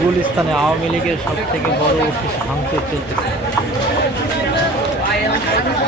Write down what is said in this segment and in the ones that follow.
গুলিস্তানে আওয়ামী লীগের সবথেকে বড় অফিস ভাঙচুর চলতেছে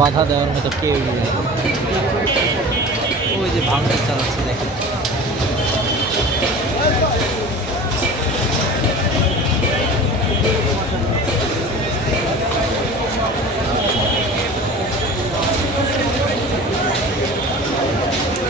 마다 내가 이런 거 덮기 위해. 오 이제 망했잖아 진짜.